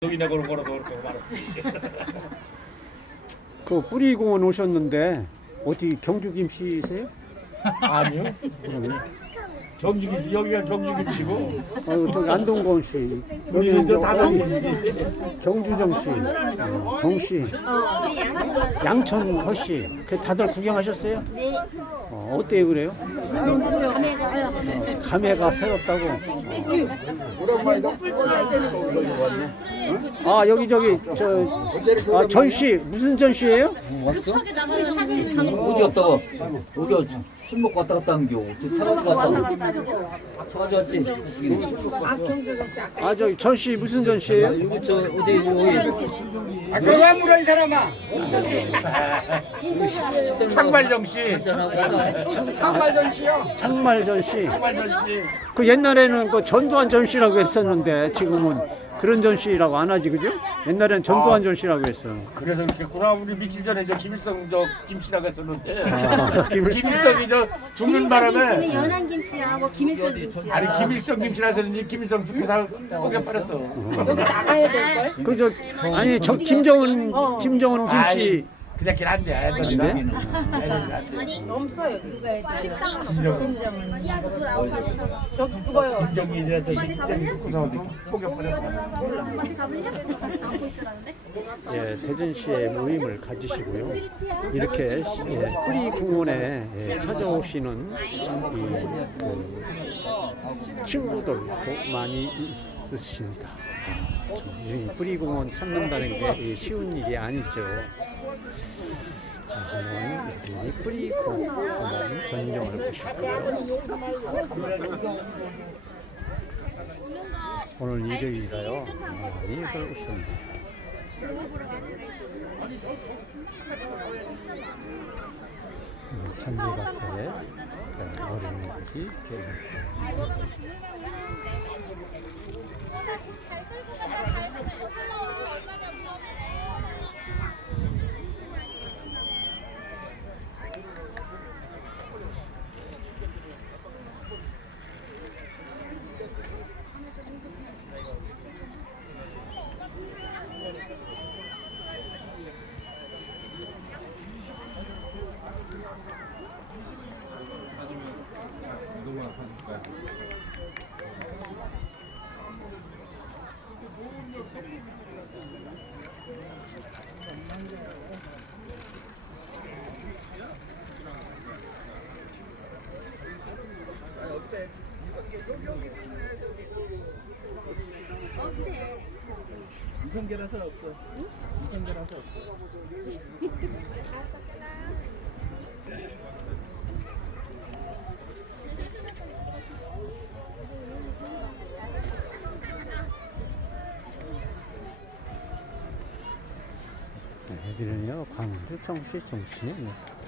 여기나 걸어 걸어도 그렇게 말아. 그 뿌리공원 오셨는데 어디 경주 김씨세요? 아니요. 경주기 여기가 경주기시고 아이고 저기 안동건 씨. 여기는 저 저- 다방이지. 정주정 씨, 어, 정 씨, 양천 허 씨. 그 다들 구경하셨어요? 네. 어, 어때요 그래요? 어, 감회가 새롭다고. 어. 아 여기 저기 저 아, 전시 무슨 전시예요? 왔어? 어디 갔다가 어디 술 먹고 왔다 갔다 한겨 어떻게 사가지고 왔다 사가지고 왔지 아 저기 전시 무슨 전시예요? 여기 저 어디 여기 아, 그거 안 물어 이 사람아. 창발정 씨. 참말 전시요. 창말 전시. 그 옛날에는 그 전두환 전시라고 했었는데 지금은 그런 전시라고 안 하지 그죠? 옛날엔 전두환 전시라고 했어. 그래서 그랬구나. 우리 며칠 전에 저 김일성 저 김씨라고 했었는데. 아, 김일성. 김일성이 저 죽는 김일성 김씨는 바람에 연한 김씨하고 김일성 김씨야. 아니 김일성 김씨라서 그런지 김일성 죽고 다 포개 버렸어. 그저 아니 저 김정은 김정은 김씨 그 새끼 안 돼. 애들이 안안 돼? 돼. 애들이 안 돼. 누가 해도 김정이 이래서 김정이 죽고서 포개 버렸어. 예, 대전시의 모임을 가지시고요. 이렇게 시- 예, 뿌리 궁원에 예, 찾아오시는 이, 그 친구들도 많이 있으십니다. 아, 참, 이 뿌리 궁원 찾는다는 게이 쉬운 일이 아니죠. 자, 한번 이렇게 이 뿌리 궁원 한번 전경을 보실까요? 오늘 일요일이라요. 많이들 오셨네요. 음, 잔디밭에 어린이들이 잘 들고 가다 잘 들고 거슬러 얼마 전 물어보네 네, 여기는요. 광주 청시 중심입니다.